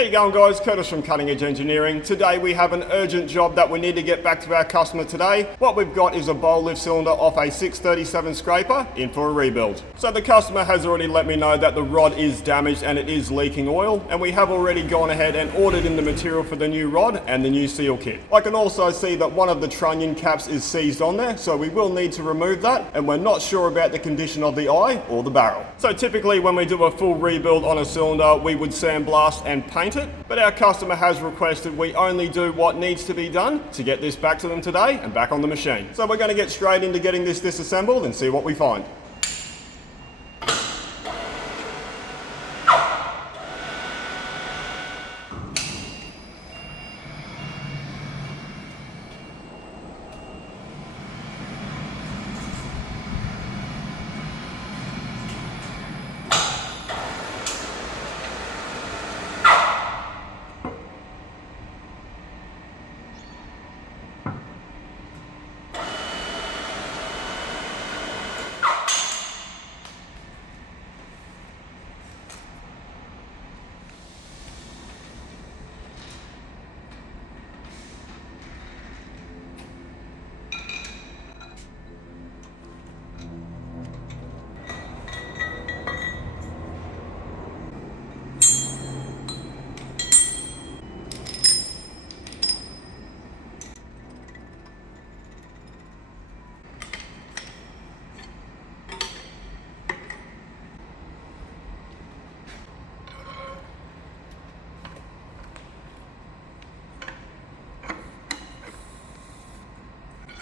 How you going, guys? Curtis from Cutting Edge Engineering. Today we have an urgent job that we need to get back to our customer today. What we've got is a bowl lift cylinder off a 637 scraper in for a rebuild. So the customer has already let me know that the rod is damaged and it is leaking oil, and we have already gone ahead and ordered in the material for the new rod and the new seal kit. I can also see that one of the trunnion caps is seized on there, so we will need to remove that, and we're not sure about the condition of the eye or the barrel. So typically when we do a full rebuild on a cylinder, we would sandblast and paint it, but our customer has requested we only do what needs to be done to get this back to them today and back on the machine. So we're going to get straight into getting this disassembled and see what we find.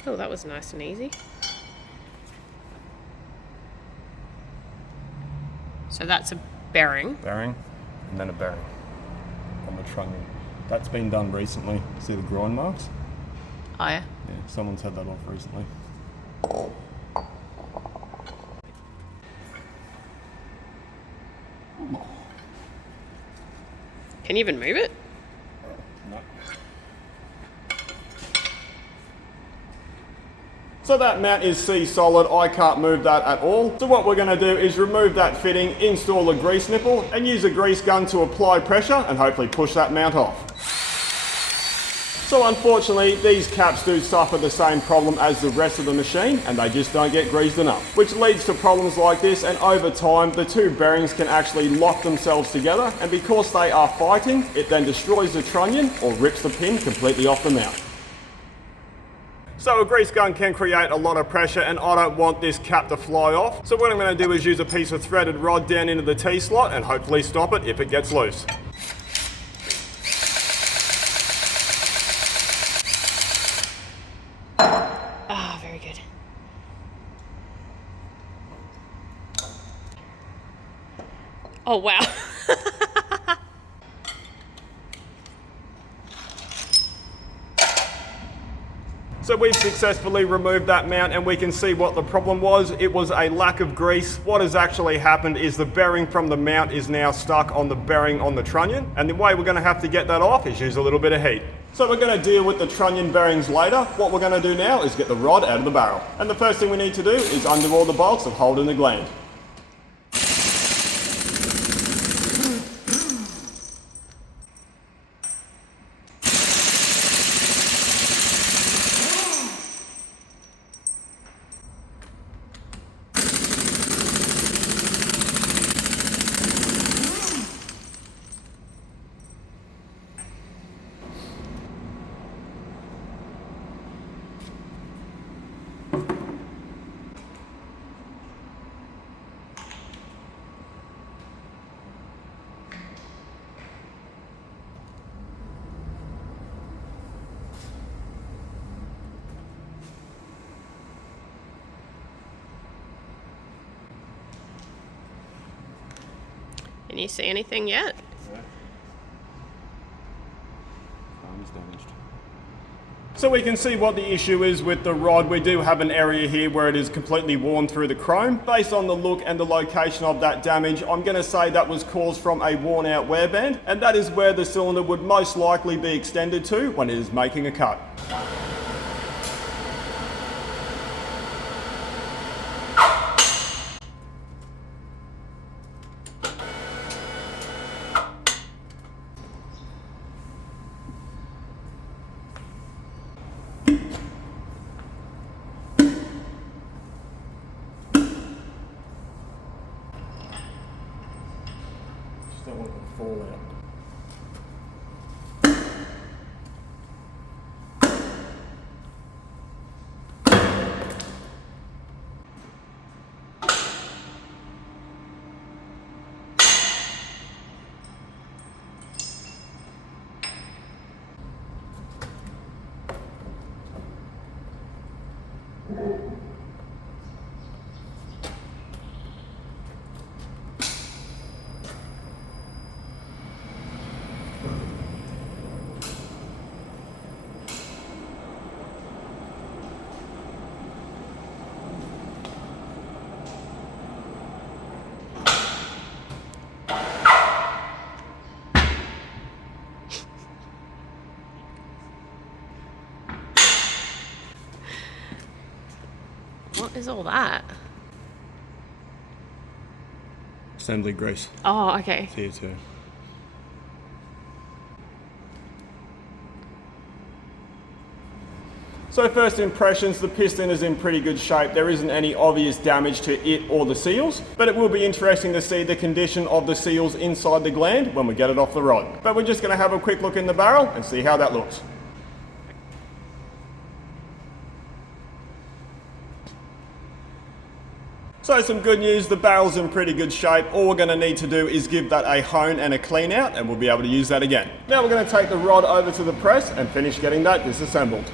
Oh, that was nice and easy. So that's a bearing. Bearing, and then a bearing on the trunnion. That's been done recently. See the groin marks? Oh yeah? Yeah, someone's had that off recently. Can you even move it? No. So that mount is C-solid, I can't move that at all. So what we're going to do is remove that fitting, install a grease nipple, and use a grease gun to apply pressure and hopefully push that mount off. So unfortunately, these caps do suffer the same problem as the rest of the machine, and they just don't get greased enough, which leads to problems like this, and over time, the two bearings can actually lock themselves together, and because they are fighting, it then destroys the trunnion or rips the pin completely off the mount. So a grease gun can create a lot of pressure, and I don't want this cap to fly off. So what I'm going to do is use a piece of threaded rod down into the T-slot and hopefully stop it if it gets loose. Ah, very good. Oh wow. So we've successfully removed that mount, and we can see what the problem was. It was a lack of grease. What has actually happened is the bearing from the mount is now stuck on the bearing on the trunnion, and the way we're going to have to get that off is use a little bit of heat. So we're going to deal with the trunnion bearings later. What we're going to do now is get the rod out of the barrel. And the first thing we need to do is undo all the bolts that hold in the gland. Can you see anything yet? Yeah. Damaged. So we can see what the issue is with the rod. We do have an area here where it is completely worn through the chrome. Based on the look and the location of that damage, I'm going to say that was caused from a worn out wear band, and that is where the cylinder would most likely be extended to when it is making a cut. fall out. What is all that? Assembly grease. Oh, okay. Here too. So first impressions, the piston is in pretty good shape. There isn't any obvious damage to it or the seals, but it will be interesting to see the condition of the seals inside the gland when we get it off the rod. But we're just going to have a quick look in the barrel and see how that looks. So some good news, the barrel's in pretty good shape. All we're going to need to do is give that a hone and a clean out and we'll be able to use that again. Now we're going to take the rod over to the press and finish getting that disassembled.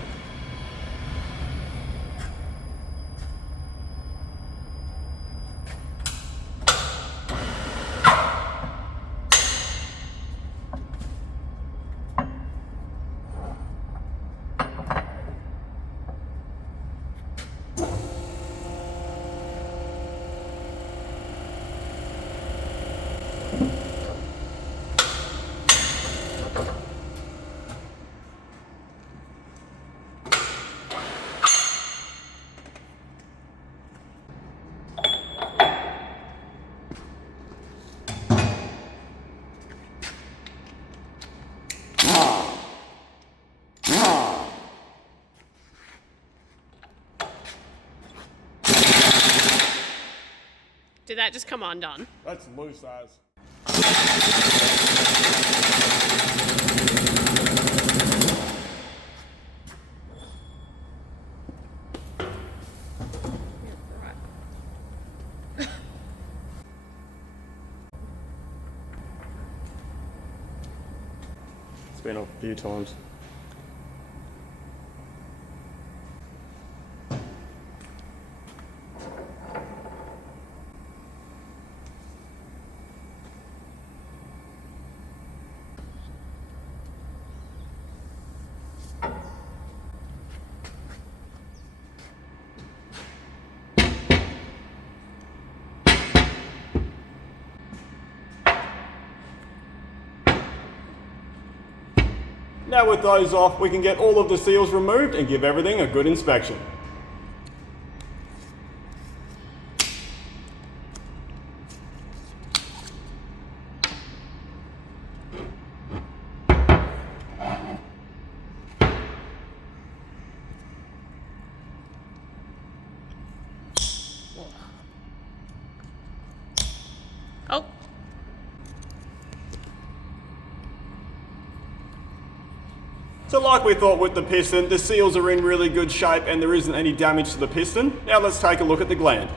Did that just come undone? That's loose as. It's been off a few times. Now with those off, we can get all of the seals removed and give everything a good inspection. Oh. So like we thought with the piston, the seals are in really good shape and there isn't any damage to the piston. Now let's take a look at the gland.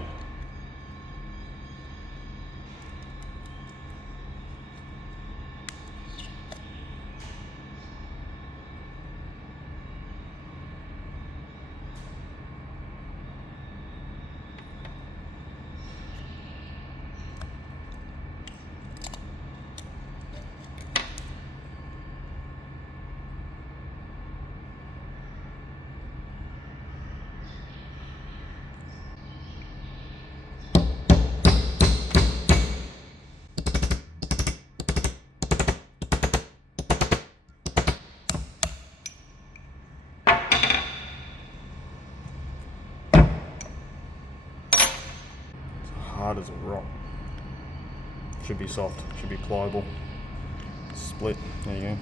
Hard as a rock. Should be soft, should be pliable. Split, there you go.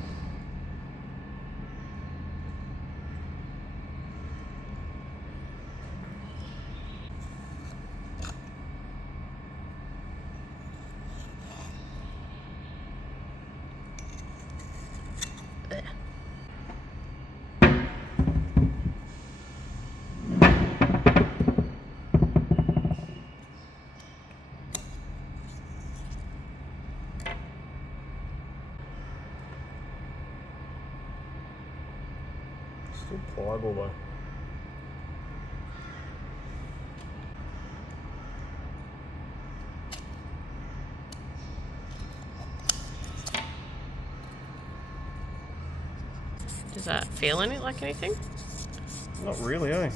Still pliable though. Does that feel like anything? Not really, eh?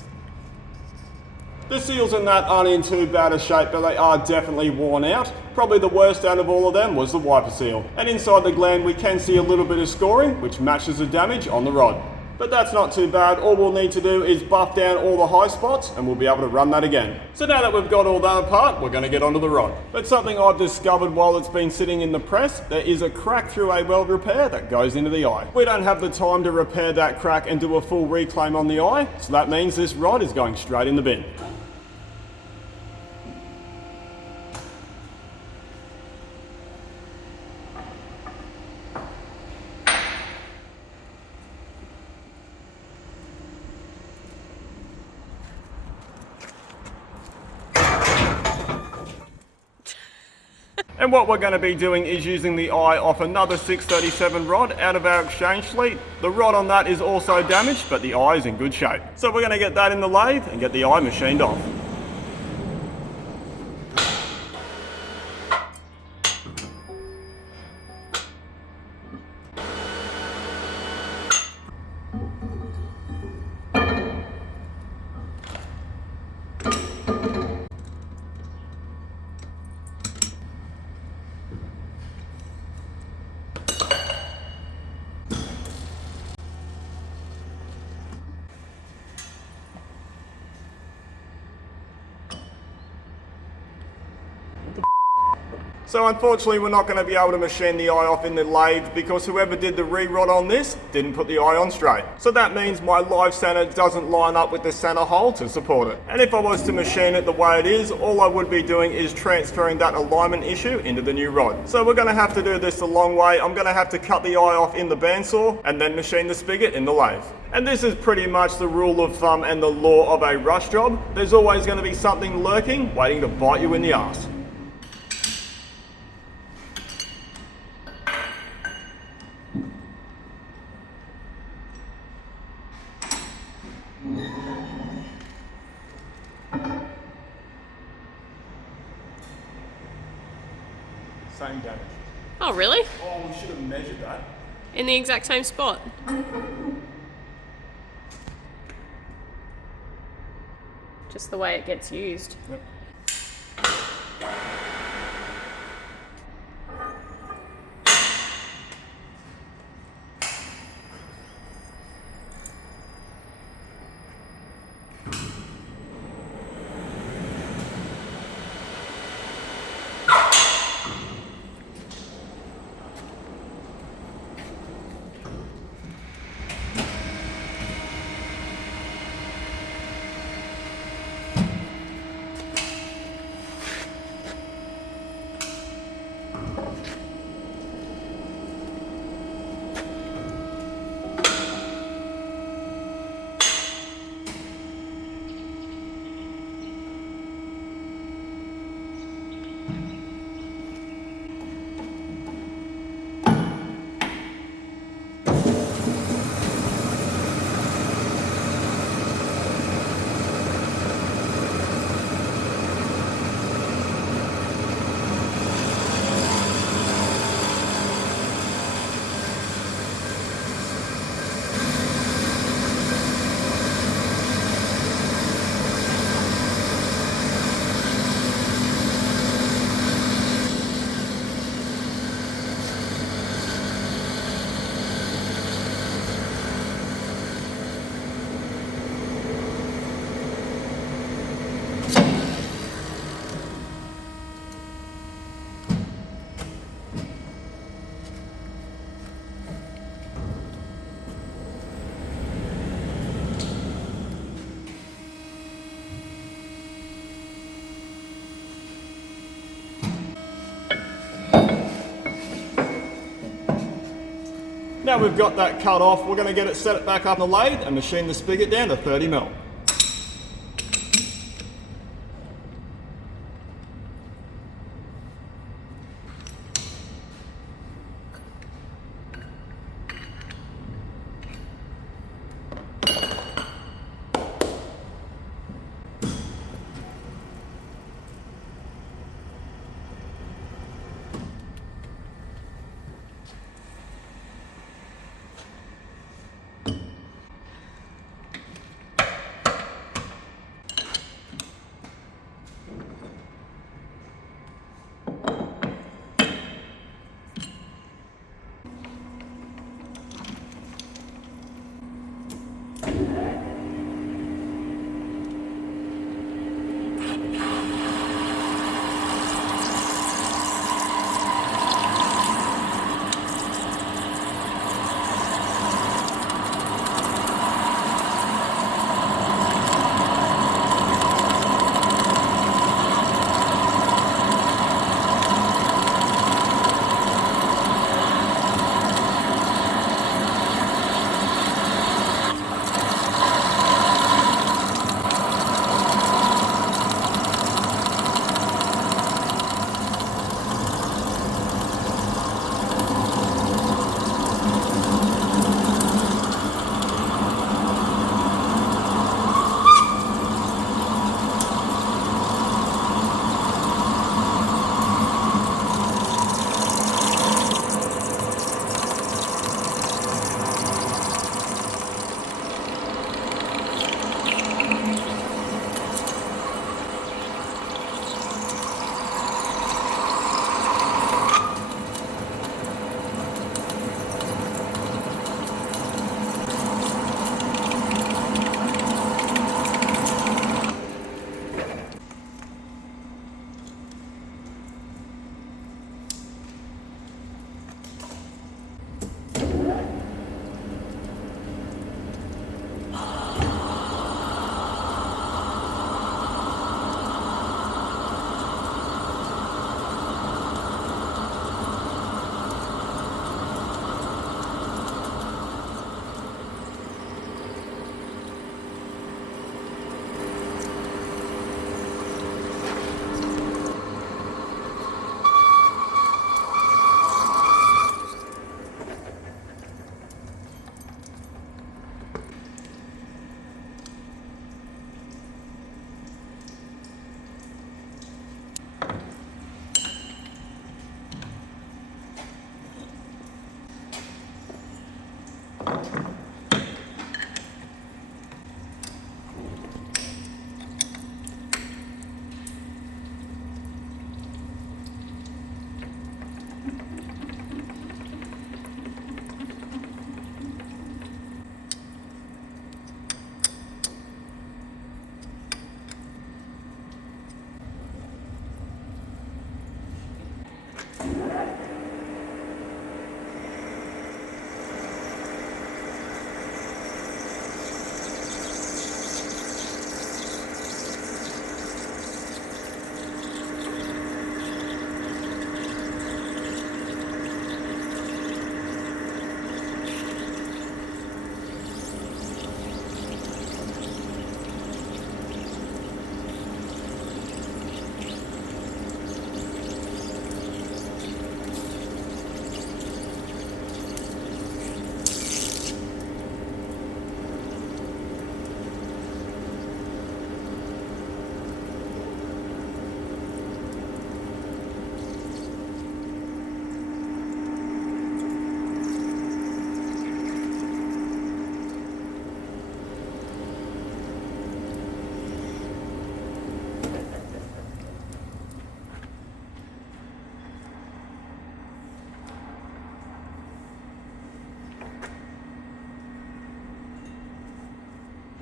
The seals in that aren't in too bad a shape, but they are definitely worn out. Probably the worst out of all of them was the wiper seal. And inside the gland we can see a little bit of scoring, which matches the damage on the rod. But that's not too bad. All we'll need to do is buff down all the high spots and we'll be able to run that again. So now that we've got all that apart, we're going to get onto the rod. But something I've discovered while it's been sitting in the press, there is a crack through a weld repair that goes into the eye. We don't have the time to repair that crack and do a full reclaim on the eye, so that means this rod is going straight in the bin. And what we're going to be doing is using the eye off another 637 rod out of our exchange fleet. The rod on that is also damaged, but the eye is in good shape. So we're going to get that in the lathe and get the eye machined off. So unfortunately we're not going to be able to machine the eye off in the lathe because whoever did the re-rod on this didn't put the eye on straight. So that means my live center doesn't line up with the center hole to support it. And if I was to machine it the way it is, all I would be doing is transferring that alignment issue into the new rod. So we're going to have to do this the long way. I'm going to have to cut the eye off in the bandsaw and then machine the spigot in the lathe. And this is pretty much the rule of thumb and the law of a rush job. There's always going to be something lurking, waiting to bite you in the ass. Same damage. Oh, really? Oh, we should have measured that. In the exact same spot? Just the way it gets used. Yep. Now we've got that cut off, we're going to get it set it back up in the lathe and machine the spigot down to 30 mil.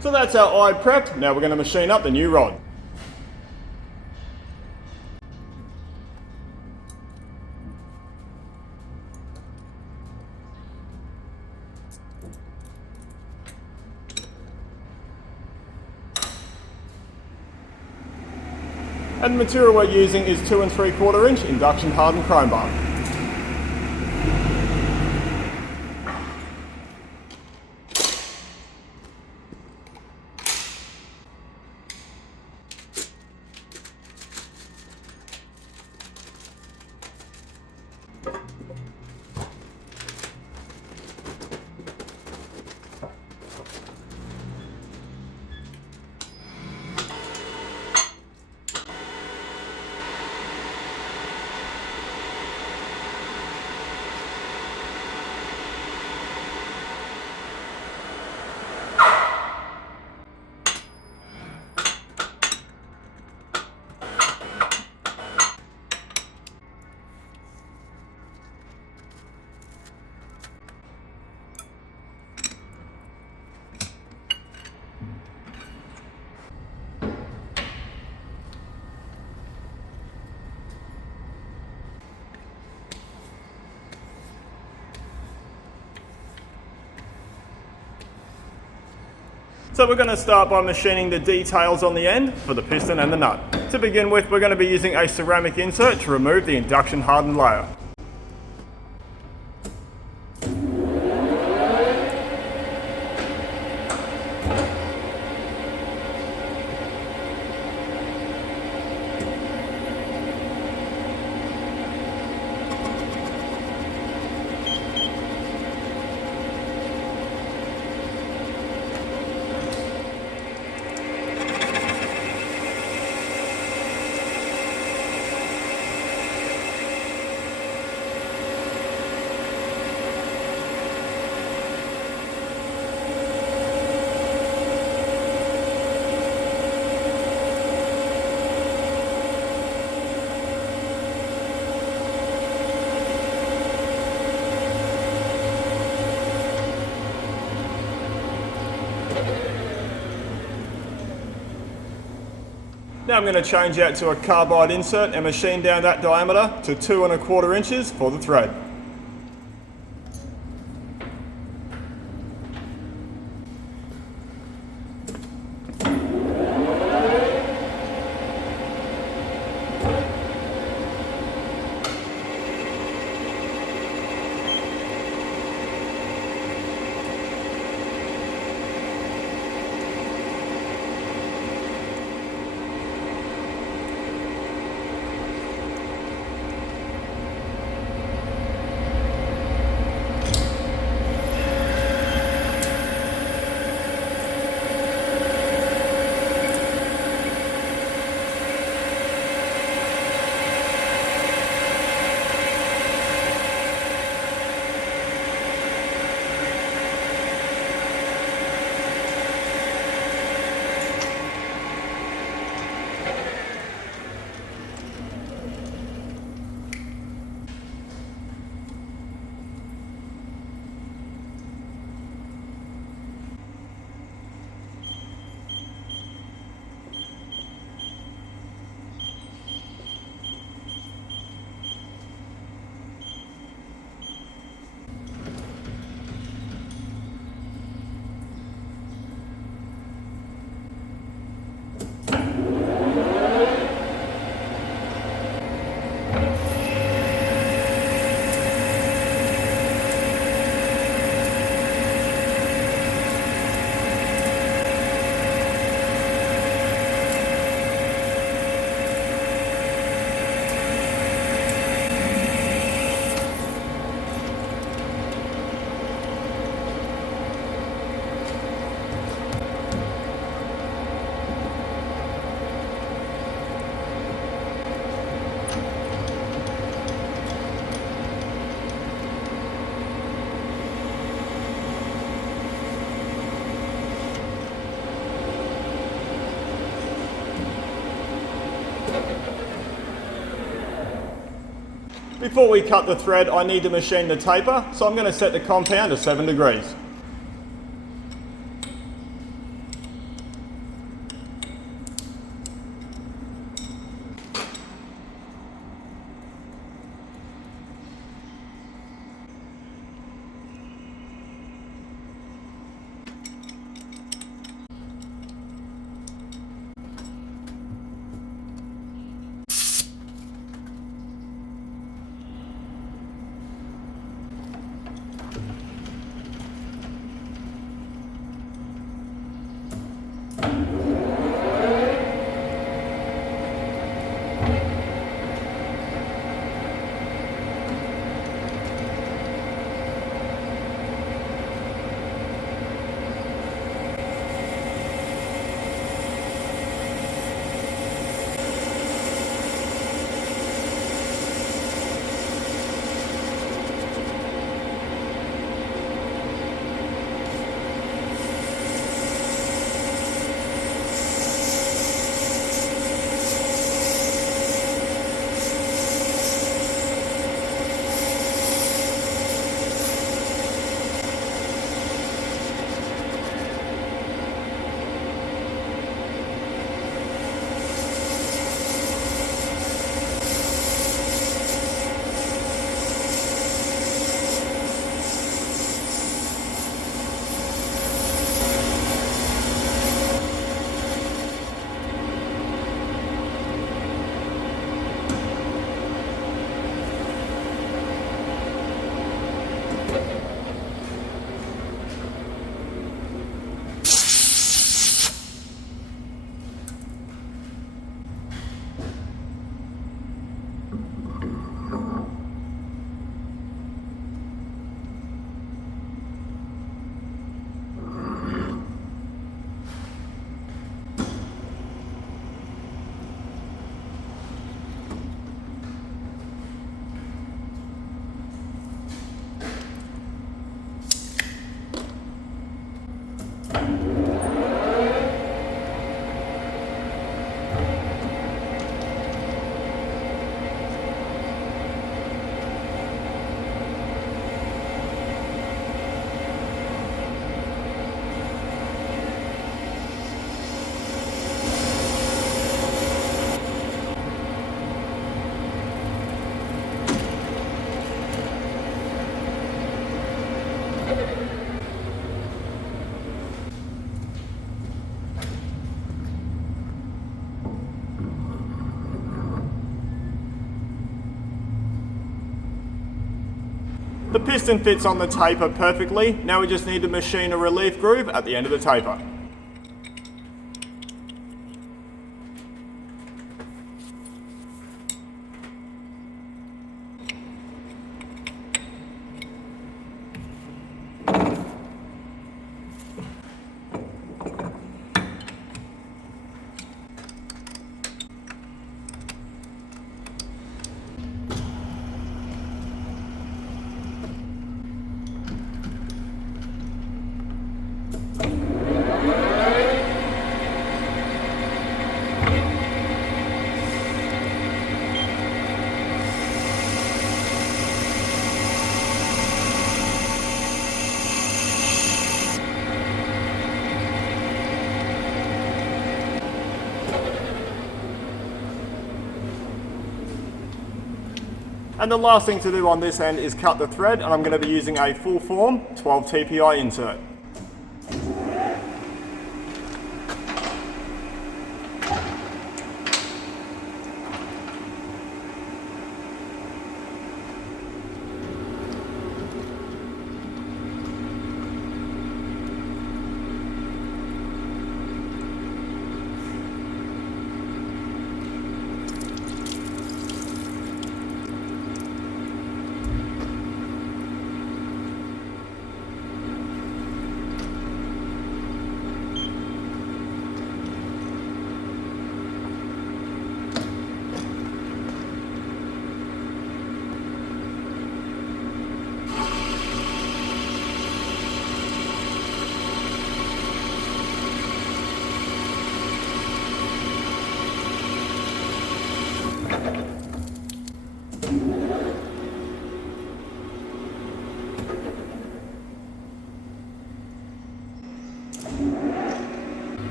So that's our eye prepped. Now we're going to machine up the new rod. And the material we're using is 2 3/4 inch induction hardened chrome bar. So we're going to start by machining the details on the end for the piston and the nut. To begin with, we're going to be using a ceramic insert to remove the induction hardened layer. Now I'm going to change out to a carbide insert and machine down that diameter to 2 1/4 inches for the thread. Before we cut the thread, I need to machine the taper, so I'm going to set the compound to 7 degrees. The piston fits on the taper perfectly. Now we just need to machine a relief groove at the end of the taper. And the last thing to do on this end is cut the thread, and I'm going to be using a full form 12 TPI insert.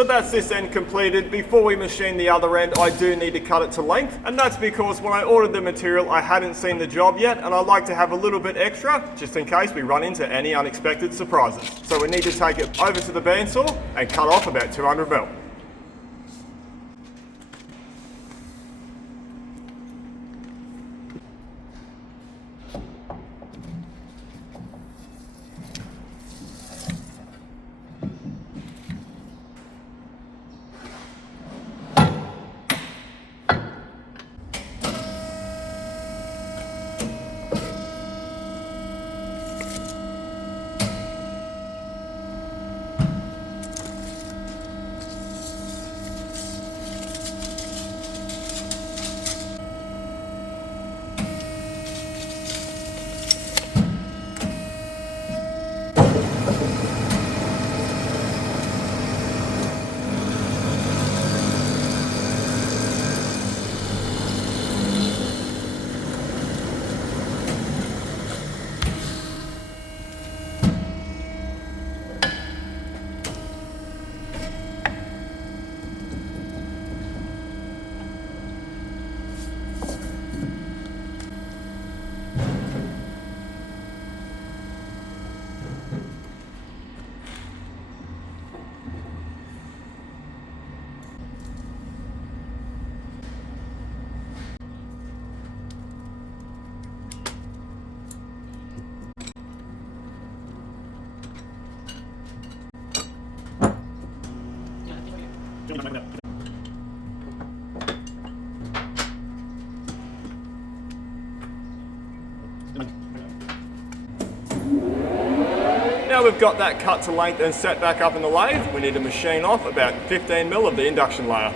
So that's this end completed. Before we machine the other end, I do need to cut it to length, and that's because when I ordered the material, I hadn't seen the job yet, and I like to have a little bit extra, just in case we run into any unexpected surprises. So we need to take it over to the bandsaw and cut off about 200 mil. Now we've got that cut to length and set back up in the lathe, we need to machine off about 15 mil of the induction layer.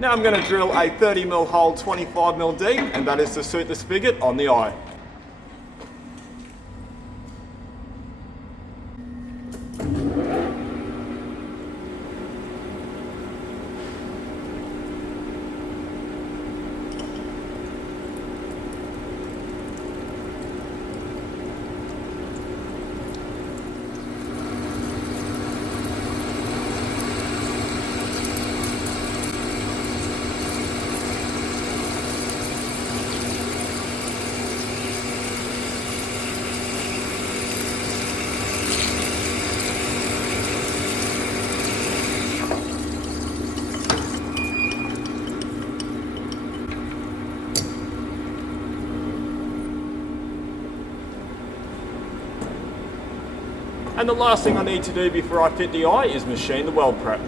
Now I'm going to drill a 30mm hole 25mm deep, and that is to suit the spigot on the eye. And the last thing I need to do before I fit the eye is machine the weld prep.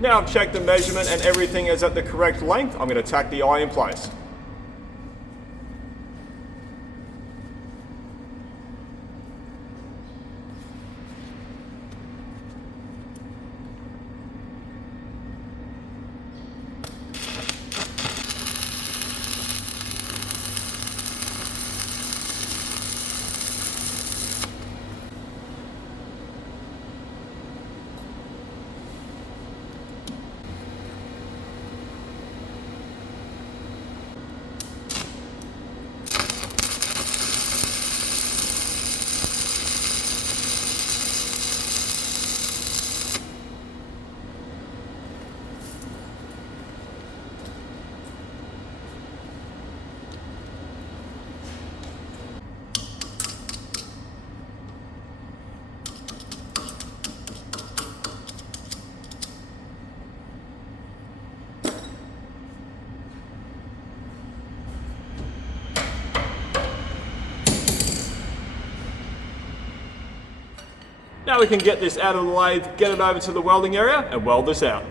Now I've checked the measurement and everything is at the correct length, I'm going to tack the eye in place. Now we can get this out of the lathe, get it over to the welding area and weld this out.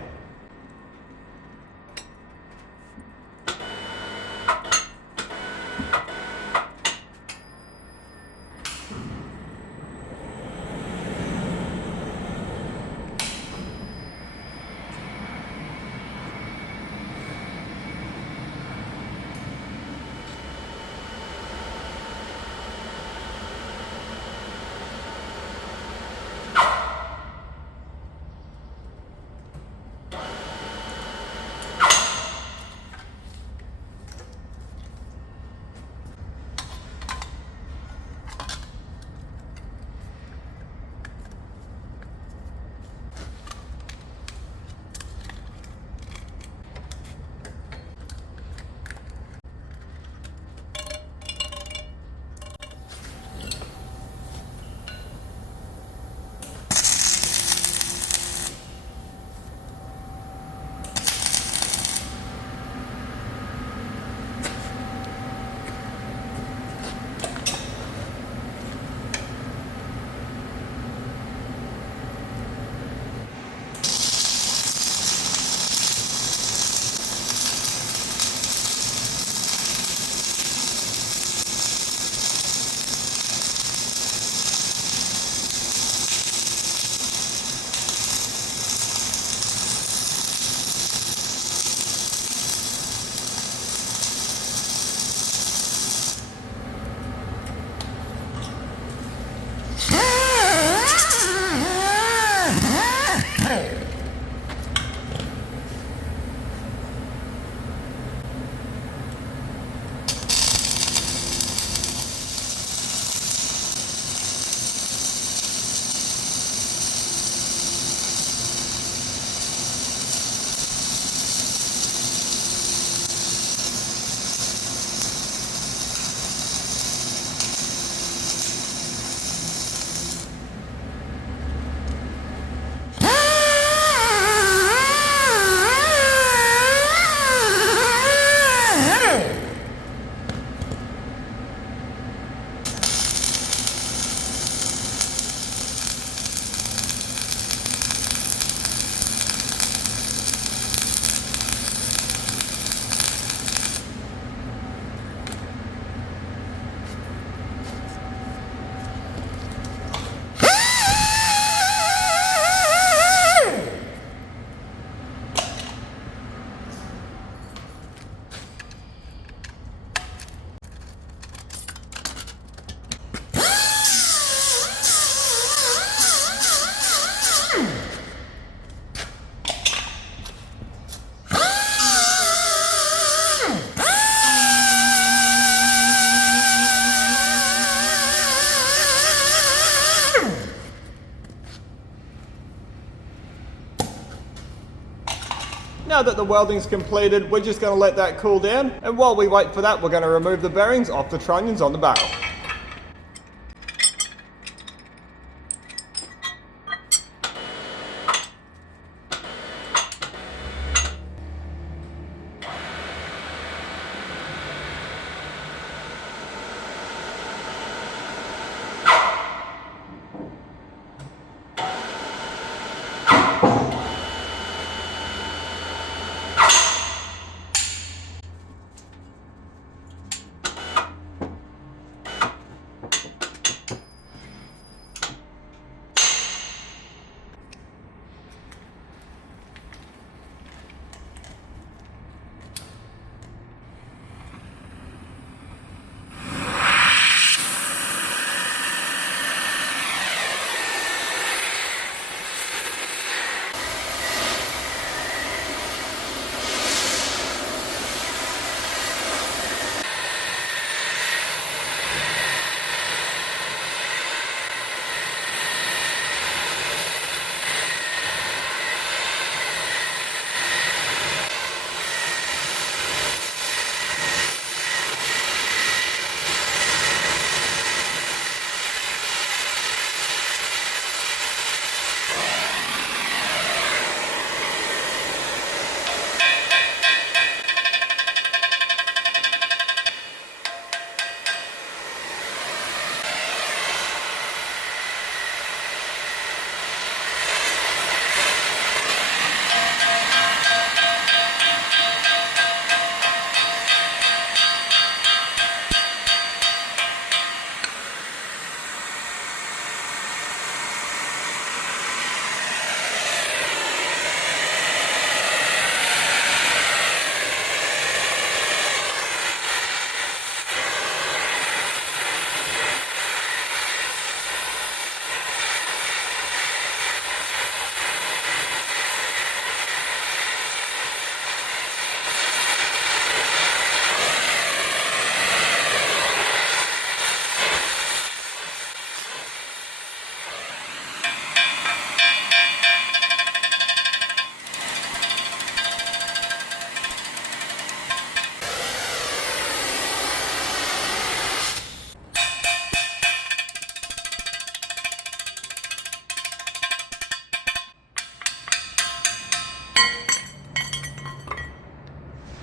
Now that the welding's completed, we're just going to let that cool down, and while we wait for that, we're going to remove the bearings off the trunnions on the barrel.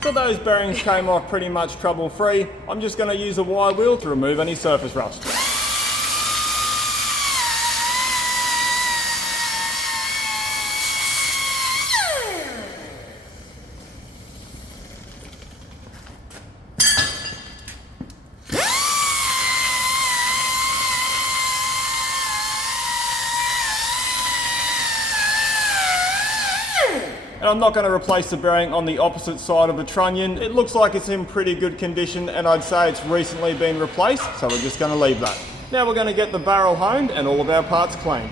So those bearings came off pretty much trouble free. I'm just going to use a wire wheel to remove any surface rust. And I'm not going to replace the bearing on the opposite side of the trunnion. It looks like it's in pretty good condition and I'd say it's recently been replaced, so we're just going to leave that. Now we're going to get the barrel honed and all of our parts cleaned.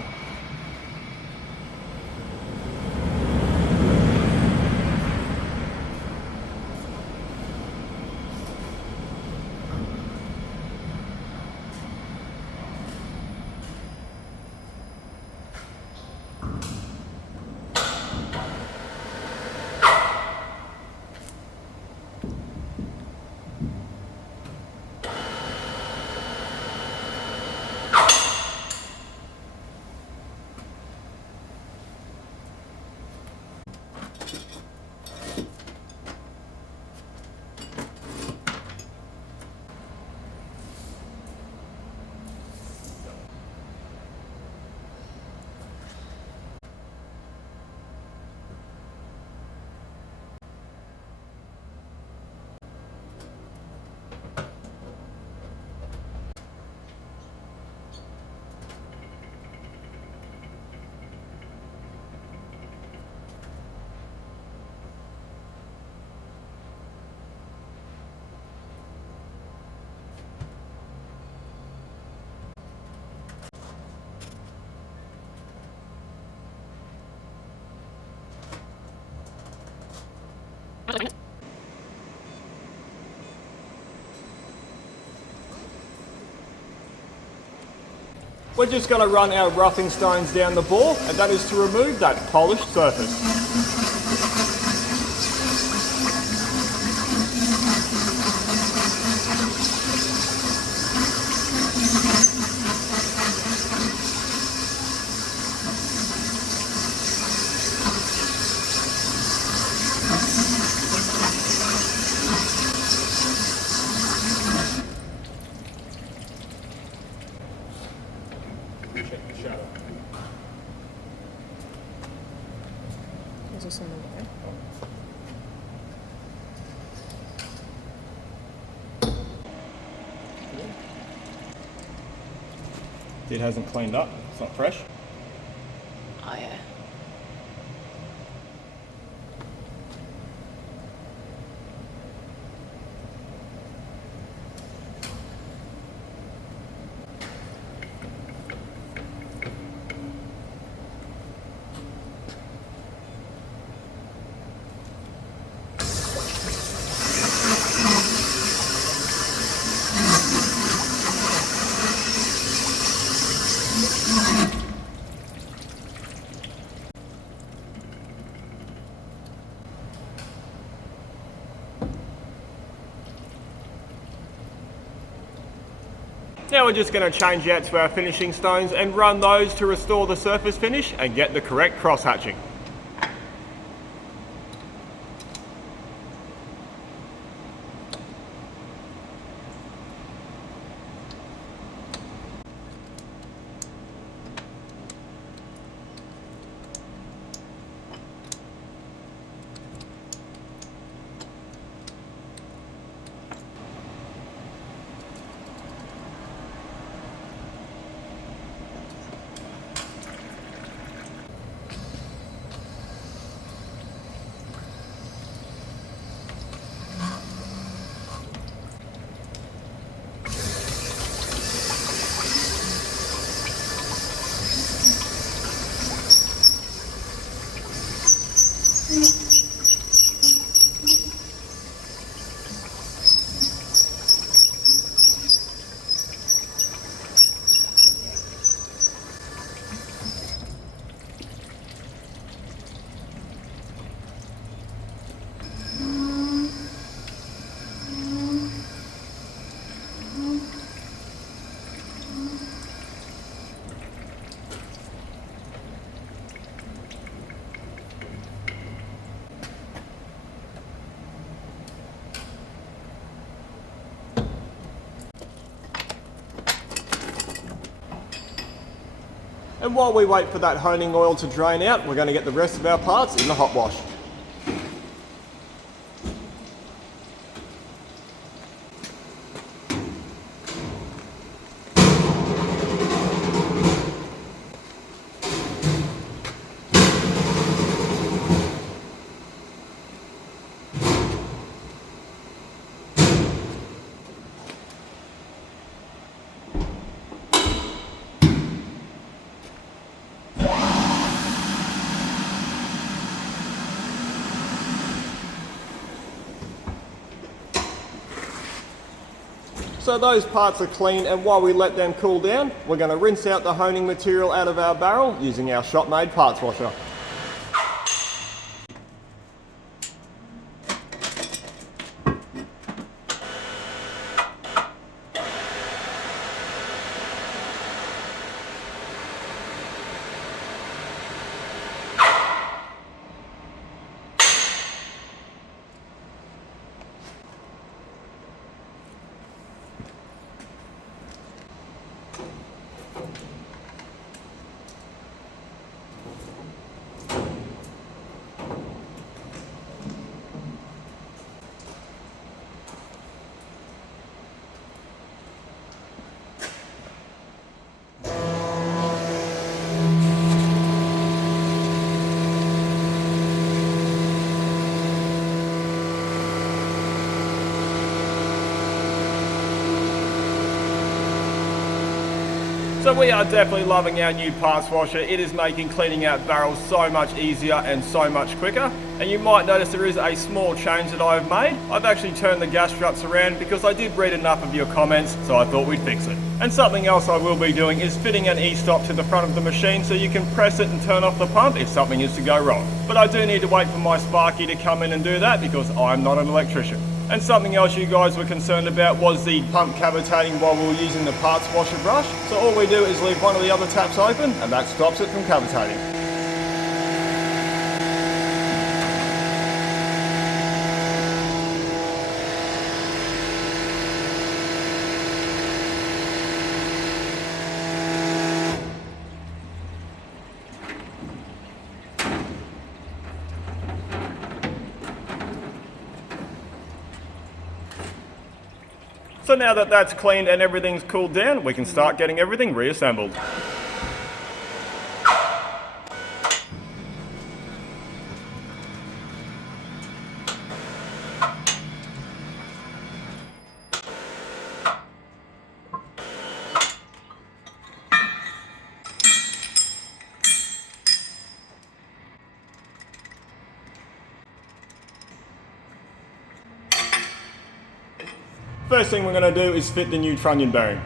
We're just going to run our roughing stones down the bore, and that is to remove that polished surface. Check the shadow. Is there something there? It hasn't cleaned up, it's not fresh. Oh yeah. Now we're just going to change out to our finishing stones and run those to restore the surface finish and get the correct cross hatching. And while we wait for that honing oil to drain out, we're going to get the rest of our parts in the hot wash. So those parts are clean, and while we let them cool down, we're going to rinse out the honing material out of our barrel using our shop-made parts washer. So we are definitely loving our new parts washer. It is making cleaning out barrels so much easier and so much quicker. And you might notice there is a small change that I've made. I've actually turned the gas struts around because I did read enough of your comments, so I thought we'd fix it. And something else I will be doing is fitting an e-stop to the front of the machine so you can press it and turn off the pump if something is to go wrong. But I do need to wait for my Sparky to come in and do that because I'm not an electrician. And something else you guys were concerned about was the pump cavitating while we were using the parts washer brush. So all we do is leave one of the other taps open and that stops it from cavitating. So now that that's cleaned and everything's cooled down, we can start getting everything reassembled. First thing we're going to do is fit the new trunnion bearing.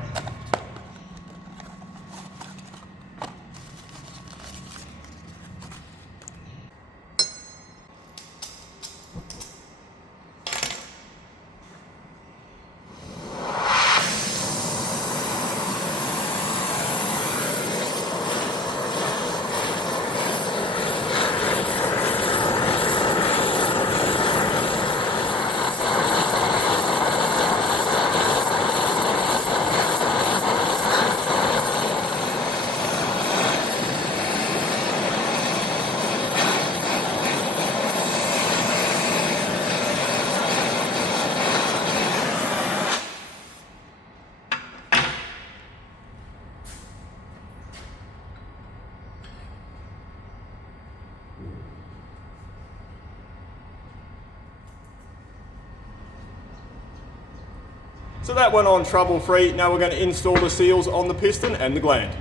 So that went on trouble free. Now we're going to install the seals on the piston and the gland.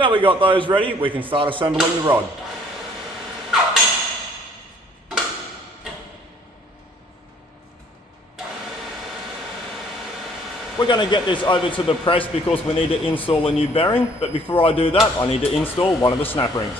Now we got those ready, we can start assembling the rod. We're going to get this over to the press because we need to install a new bearing, but before I do that, I need to install one of the snap rings.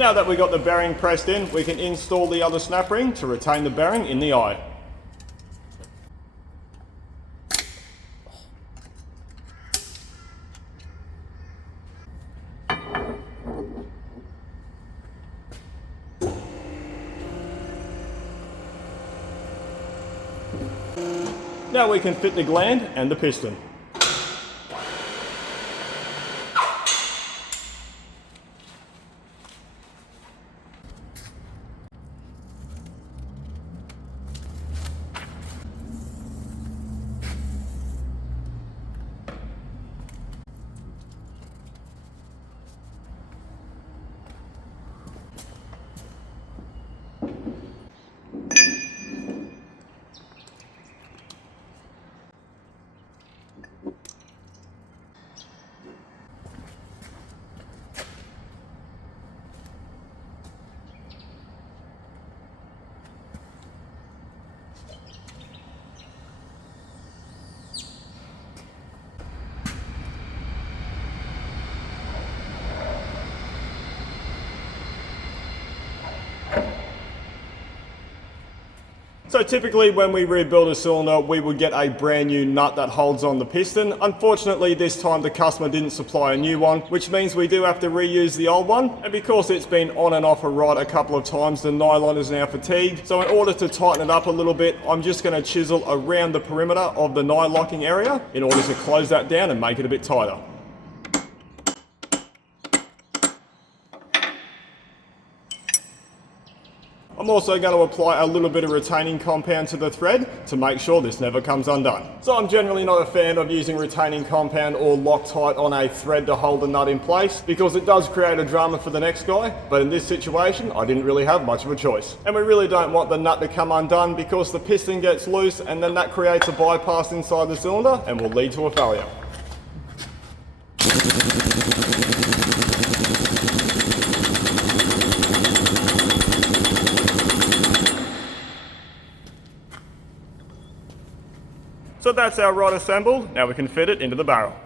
Now that we got the bearing pressed in, we can install the other snap ring to retain the bearing in the eye. Now we can fit the gland and the piston. So typically when we rebuild a cylinder, we would get a brand new nut that holds on the piston. Unfortunately, this time the customer didn't supply a new one, which means we do have to reuse the old one. And because it's been on and off a rod a couple of times, the nylon is now fatigued. So in order to tighten it up a little bit, I'm just going to chisel around the perimeter of the nye locking area in order to close that down and make it a bit tighter. I'm also going to apply a little bit of retaining compound to the thread to make sure this never comes undone. So I'm generally not a fan of using retaining compound or Loctite on a thread to hold the nut in place because it does create a drama for the next guy, but in this situation I didn't really have much of a choice. And we really don't want the nut to come undone because the piston gets loose and then that creates a bypass inside the cylinder and will lead to a failure. So that's our rod assembled, now we can fit it into the barrel.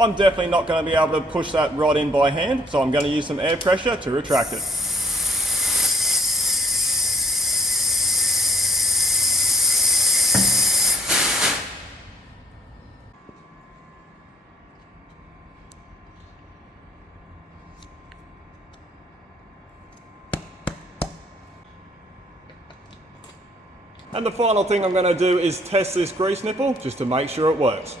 I'm definitely not going to be able to push that rod in by hand, so I'm going to use some air pressure to retract it. And the final thing I'm going to do is test this grease nipple just to make sure it works.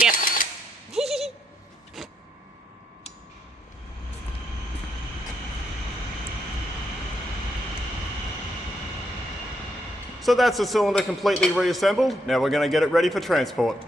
Yep. So that's the cylinder completely reassembled. Now we're going to get it ready for transport.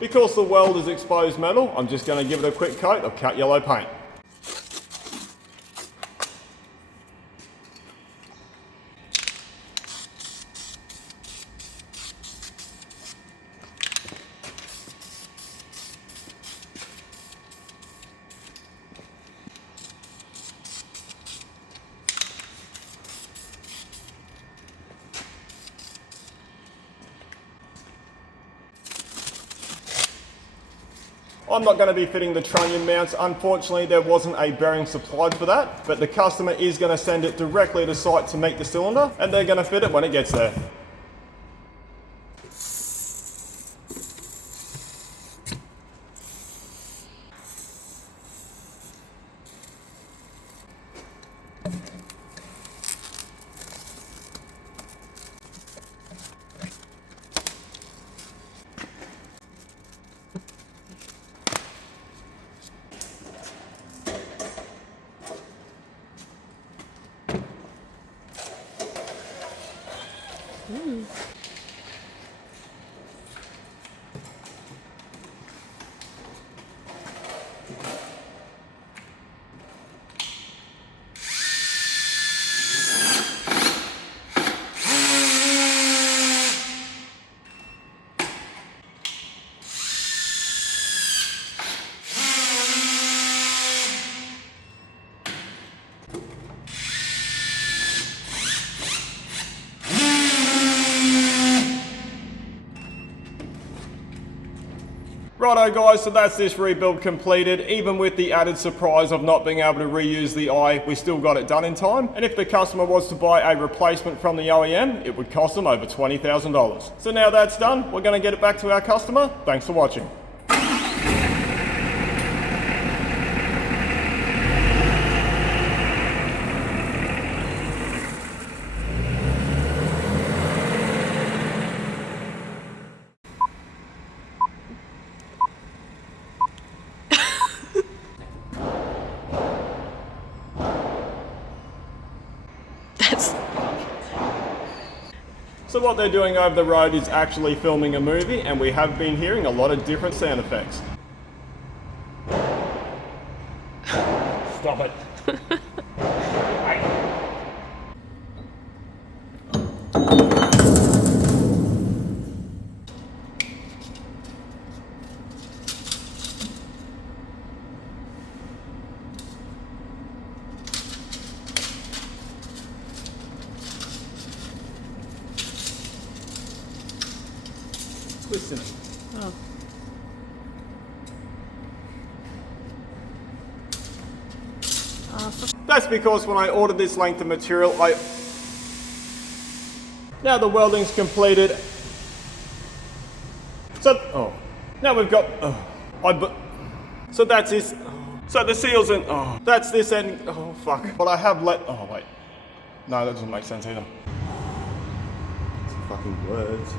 Because the weld is exposed metal, I'm just going to give it a quick coat of cut yellow paint. I'm not going to be fitting the trunnion mounts. Unfortunately, there wasn't a bearing supplied for that, but the customer is going to send it directly to site to meet the cylinder, and they're going to fit it when it gets there. Righto guys, so that's this rebuild completed. Even with the added surprise of not being able to reuse the eye, we still got it done in time. And if the customer was to buy a replacement from the OEM, it would cost them over $20,000. So now that's done, we're going to get it back to our customer. Thanks for watching. So what they're doing over the road is actually filming a movie, and we have been hearing a lot of different sound effects. Stop it. Listen. Oh. That's because when I ordered this length of material, now the welding's completed. So, now we've got, so that's this, so the seals and, that's this end, fuck. But I have wait. No, that doesn't make sense either. It's fucking words.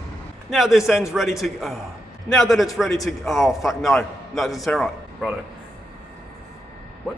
Now this end's ready to, Now that it's ready to, oh fuck no, that doesn't sound right. Righto. What?